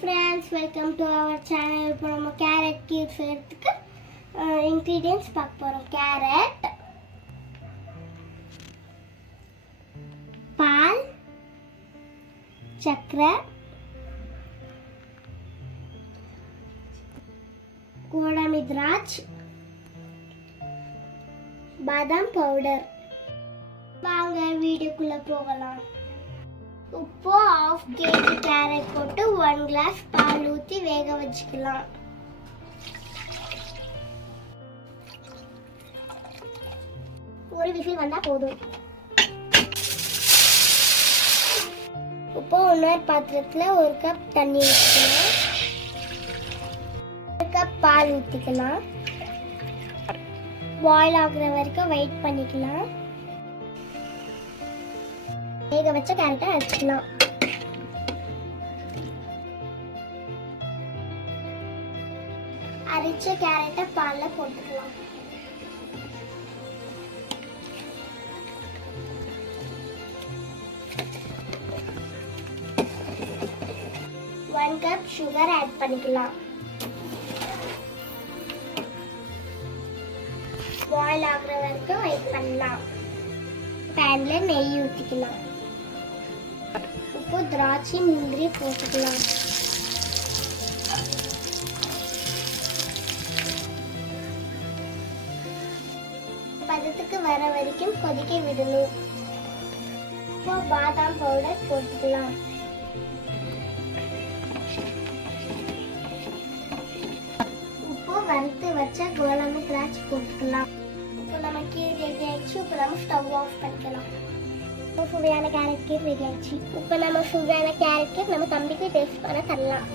friends, welcome to our channel. இப்போ நம்ம carrot kheer செய்யறதுக்கு ingredients பார்க்க போறோம். carrot, பால், சக்கரை, கோடம்பி திராட்சை, badam powder. வாங்க வீடியோக்குள்ள போகலாம். உப்பு 1/2 kg கேரட் போட்டு 1 கிளாஸ் பால் ஊற்றி வேக வச்சுக்கலாம். ஒரு விசில் வந்தா போதும். இப்போ இன்னொரு பாத்திரத்தில் 1 கப் தண்ணி ஊற்றிக்கலாம். 1 கப் பால் ஊற்றிக்கலாம். பாயில் ஆகுற வரைக்கும் வெயிட் பண்ணிக்கலாம். வேக வச்ச கேரட்டை அரைச்சிக்கலாம். அரைச்ச கேரட்டை பால்ல போட்டுக்கலாம். ஒன் கப் சுகர் ஆட் பண்ணிக்கலாம். பாயில் ஆகுற வரைக்கும் வெயிட் பண்ணலாம். பேன்ல நெய் ஊற்றிக்கலாம். இப்போ திராட்சை முந்திரி போட்டுக்கலாம். பதத்துக்கு வர வரைக்கும் கொதிக்க விடணும். இப்போ பாதாம் பவுடர் போட்டுக்கலாம். இப்போ வறுத்து வச்ச கோடம்பி திராட்சை போட்டுக்கலாம். இப்போ நம்ம கீர் ரெடி ஆயிடுச்சு. இப்போ நம்ம ஸ்டவ் ஆஃப் பண்ணிக்கலாம். சுவையான கேரட் கீர் ரெடி ஆயிடுச்சு. இப்போ நம்ம சுவையான கேரட் கீர் நம்ம தம்பிக்கு டேஸ்ட் பண்ண தரலாம்.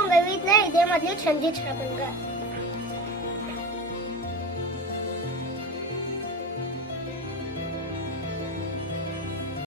உங்க வீட்டில் இதே மாதிரி செஞ்சு சாப்பிடுங்க.